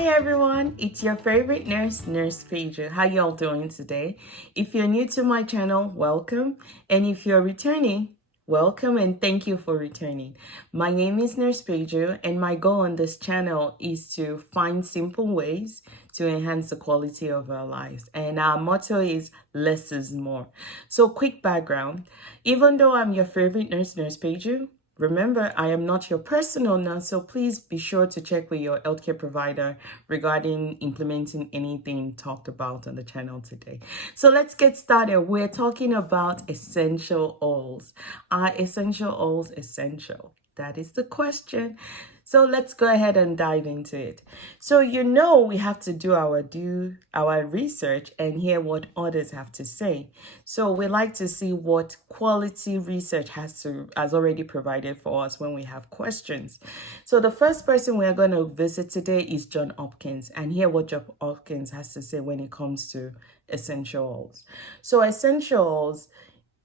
Hi everyone, it's your favorite nurse, Nurse Peju. How y'all doing today? If you're new to my channel, welcome. And if you're returning, welcome and thank you for returning. My name is Nurse Peju and my goal on this channel is to find simple ways to enhance the quality of our lives. And our motto is less is more. So quick background, even though I'm your favorite nurse, Nurse Peju, remember, I am not your personal nurse, so please be sure to check with your healthcare provider regarding implementing anything talked about on the channel today. So let's get started. We're talking about essential oils. Are essential oils essential? That is the question. So let's go ahead and dive into it. So we have to do our research and hear what others have to say. So we like to see what quality research has already provided for us when we have questions. So the first person we are going to visit today is John Hopkins and hear what John Hopkins has to say when it comes to essential oils. So essential oils,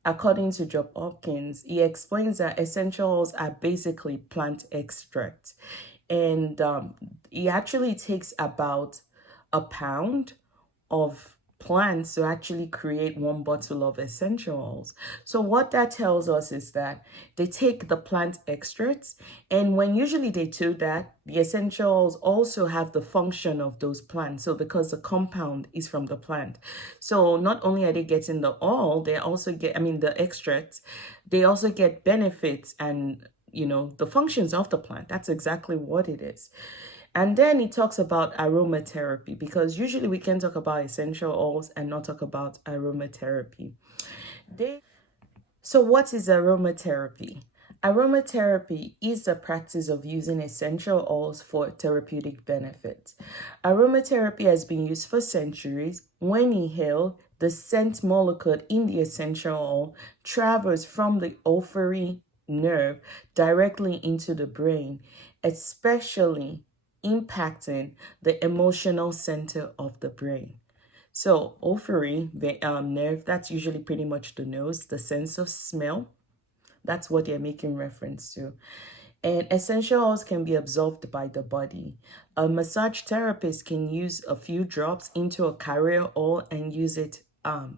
according to John Hopkins, he explains that essential oils are basically plant extracts. And he actually takes about a pound of plants to actually create one bottle of essential oils. So what that tells us is that they take the plant extracts, and when usually they do that, the essential oils also have the function of those plants. So because the compound is from the plant, so not only are they getting the oil, they also get, the extracts, they also get benefits and the functions of the plant. That's exactly what it is. And then he talks about aromatherapy, because usually we can talk about essential oils and not talk about aromatherapy. So what is aromatherapy? Aromatherapy is the practice of using essential oils for therapeutic benefits. Aromatherapy has been used for centuries. When inhaled, the scent molecule in the essential oil travels from the olfactory nerve directly into the brain, especially impacting the emotional center of the brain. So olfactory nerve, that's usually pretty much the nose, the sense of smell. That's what they're making reference to. And essential oils can be absorbed by the body. A massage therapist can use a few drops into a carrier oil and use it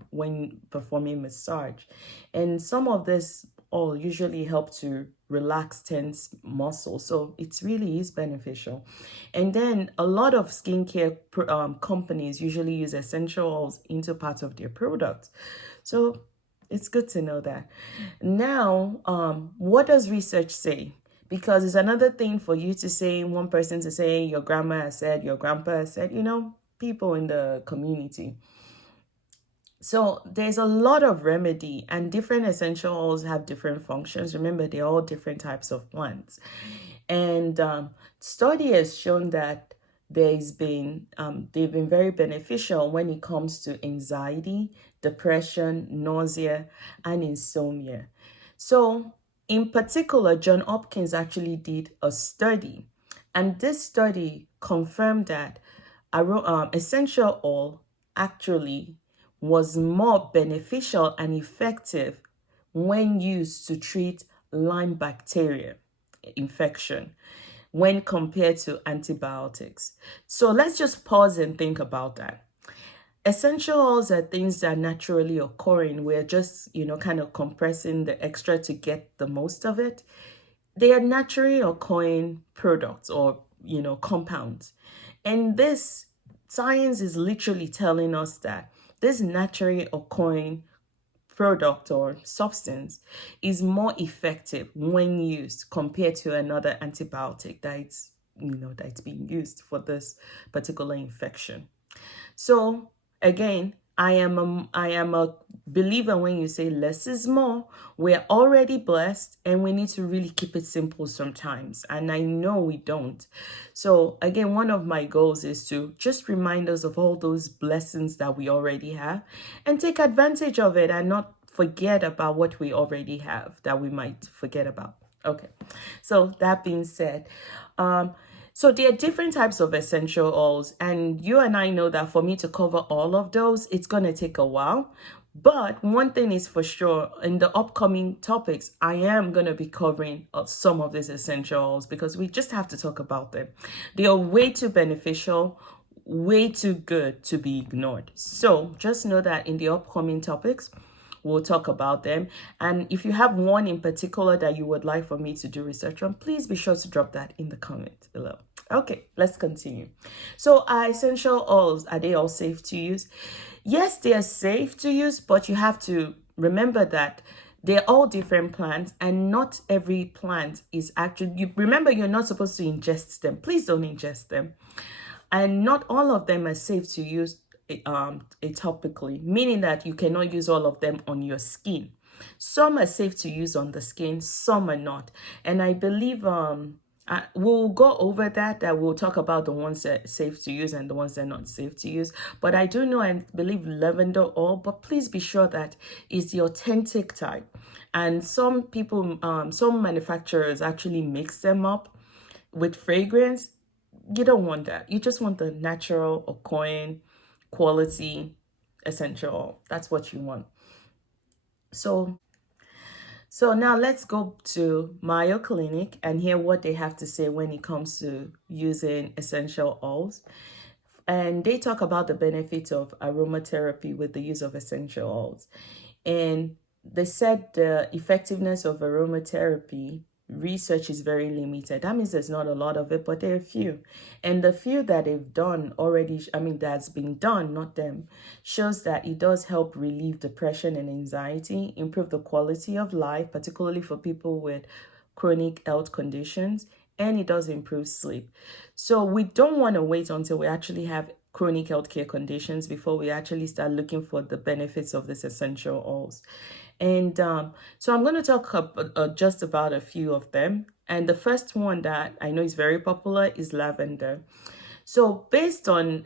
when performing massage. And some of this oil usually help to relax tense muscles, so it really is beneficial. And then a lot of skincare companies usually use essential oils into parts of their products, so it's good to know that. Now, what does research say? Because it's another thing for you to say, one person to say, your grandma has said, your grandpa has said, people in the community. So there's a lot of remedy, and different essential oils have different functions. Remember, they're all different types of plants. And study has shown that they've been very beneficial when it comes to anxiety, depression, nausea, and insomnia. So in particular, John Hopkins actually did a study, and this study confirmed that essential oil actually was more beneficial and effective when used to treat Lyme bacteria infection when compared to antibiotics. So let's just pause and think about that. Essential oils are things that are naturally occurring. We're just, kind of compressing the extra to get the most of it. They are naturally occurring products or, compounds. And this science is literally telling us that this naturally occurring product or substance is more effective when used compared to another antibiotic that's being used for this particular infection. So again, I am a believer when you say less is more. We're already blessed and we need to really keep it simple sometimes. And I know we don't. So again, one of my goals is to just remind us of all those blessings that we already have and take advantage of it and not forget about what we already have that we might forget about. Okay, so that being said, so there are different types of essential oils, and you and I know that for me to cover all of those, it's going to take a while. But one thing is for sure, in the upcoming topics, I am going to be covering some of these essential oils because we just have to talk about them. They are way too beneficial, way too good to be ignored. So just know that in the upcoming topics, we'll talk about them. And if you have one in particular that you would like for me to do research on, please be sure to drop that in the comments below. Okay, let's continue. So are essential oils, are they all safe to use? Yes, they are safe to use, but you have to remember that they're all different plants and not every plant is actually, remember you're not supposed to ingest them. Please don't ingest them. And not all of them are safe to use topically, meaning that you cannot use all of them on your skin. Some are safe to use on the skin, some are not. And I believe we'll go over that we'll talk about the ones that are safe to use and the ones that are not safe to use. But I do know and believe lavender oil, but please be sure that it's the authentic type. And some people, some manufacturers actually mix them up with fragrance. You don't want that. You just want the natural or coin quality essential oil. That's what you want. So now let's go to Mayo Clinic and hear what they have to say when it comes to using essential oils. And they talk about the benefits of aromatherapy with the use of essential oils. And they said the effectiveness of aromatherapy research is very limited. That means there's not a lot of it, but there are a few. And the few that they've done already, that's been done, not them, shows that it does help relieve depression and anxiety, improve the quality of life, particularly for people with chronic health conditions, and it does improve sleep. So we don't want to wait until we actually have chronic healthcare conditions before we actually start looking for the benefits of these essential oils. And so I'm going to talk just about a few of them. And the first one that I know is very popular is lavender. So based on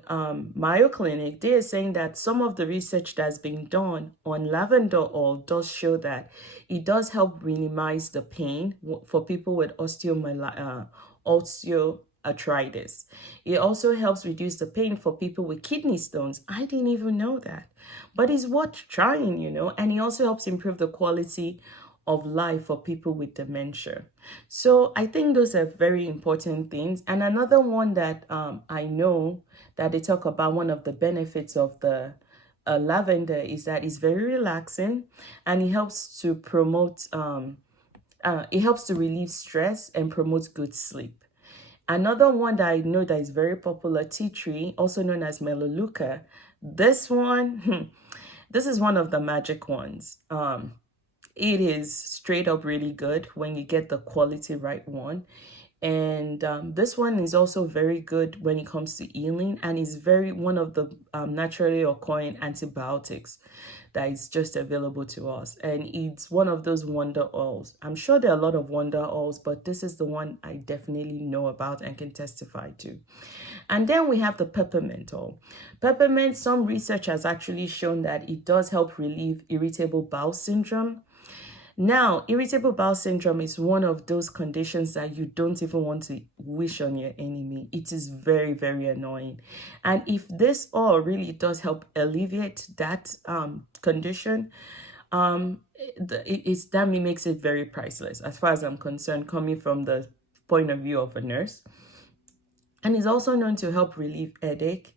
Mayo Clinic, they are saying that some of the research that's been done on lavender oil does show that it does help minimize the pain for people with osteoarthritis. It also helps reduce the pain for people with kidney stones. I didn't even know that. But it's worth trying, and it also helps improve the quality of life for people with dementia. So I think those are very important things. And another one that I know that they talk about, one of the benefits of the lavender is that it's very relaxing and it helps to promote, it helps to relieve stress and promote good sleep. Another one that I know that is very popular, tea tree, also known as melaleuca. This one, this is one of the magic ones. It is straight up really good when you get the quality right one. And this one is also very good when it comes to healing and is very one of the naturally occurring antibiotics that is just available to us. And it's one of those wonder oils. I'm sure there are a lot of wonder oils, but this is the one I definitely know about and can testify to. And then we have the peppermint oil. Peppermint, some research has actually shown that it does help relieve irritable bowel syndrome. Now, irritable bowel syndrome is one of those conditions that you don't even want to wish on your enemy. It is very, very annoying. And if this oil really does help alleviate that condition, that makes it very priceless as far as I'm concerned, coming from the point of view of a nurse. And it's also known to help relieve headache.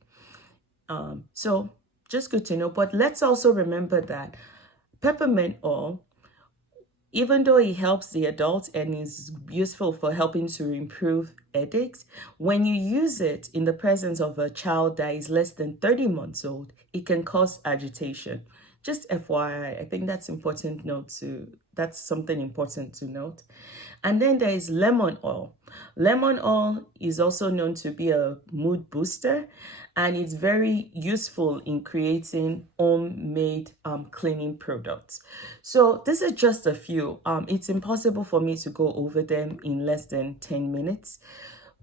So just good to know. But let's also remember that peppermint oil, even though it helps the adults and is useful for helping to improve headaches, when you use it in the presence of a child that is less than 30 months old, it can cause agitation. Just FYI, I think that's that's something important to note. And then there is lemon oil. Lemon oil is also known to be a mood booster, and it's very useful in creating homemade cleaning products. So this is just a few. It's impossible for me to go over them in less than 10 minutes.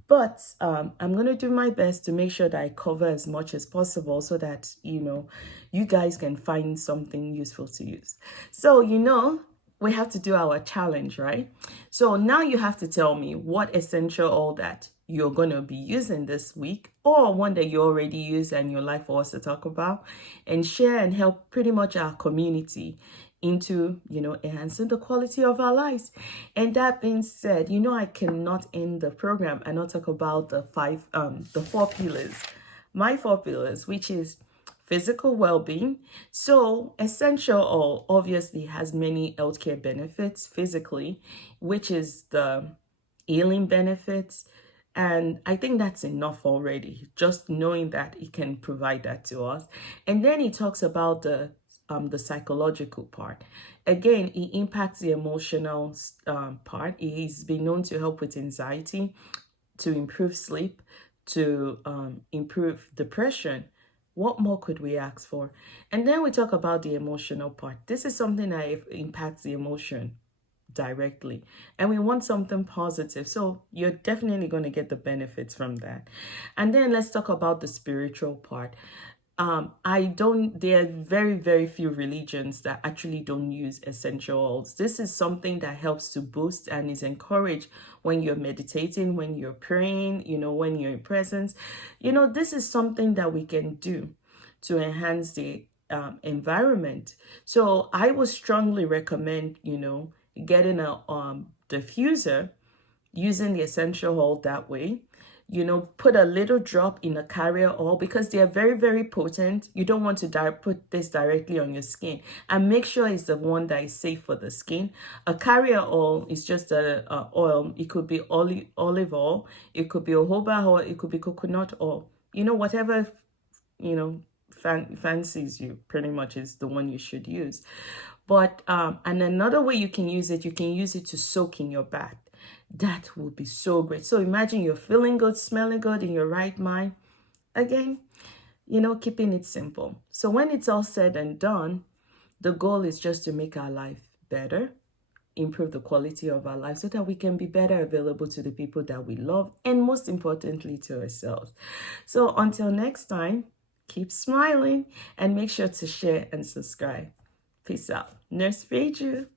But I'm going to do my best to make sure that I cover as much as possible so that, you guys can find something useful to use. So, we have to do our challenge, right? So now you have to tell me what essential oil that you're going to be using this week, or one that you already use and you'd like for us to talk about, and share and help pretty much our community into, enhancing the quality of our lives. And that being said, I cannot end the program and not talk about the four pillars. My four pillars, which is physical well-being. So essential oil obviously has many healthcare benefits physically, which is the healing benefits. And I think that's enough already, just knowing that it can provide that to us. And then he talks about the psychological part. Again, it impacts the emotional part. He's been known to help with anxiety, to improve sleep, to improve depression. What more could we ask for? And then we talk about the emotional part. This is something that impacts the emotion directly, and we want something positive, so you're definitely going to get the benefits from that. And then let's talk about the spiritual part. There are very, very few religions that actually don't use essential oils. This is something that helps to boost and is encouraged when you're meditating, when you're praying, when you're in presence. This is something that we can do to enhance the environment. So I would strongly recommend, getting a diffuser, using the essential oil that way. Put a little drop in a carrier oil because they are very, very potent. You don't want to put this directly on your skin, and make sure it's the one that is safe for the skin. A carrier oil is just a oil. It could be olive oil, it could be jojoba oil, it could be coconut oil. Whatever fancies you, pretty much is the one you should use. But and another way you can use it to soak in your bath. That will be so great. So imagine you're feeling good, smelling good, in your right mind. Again, keeping it simple. So when it's all said and done, the goal is just to make our life better, improve the quality of our life so that we can be better available to the people that we love, and most importantly to ourselves. So until next time, keep smiling and make sure to share and subscribe. Peace out. Nurse Peju.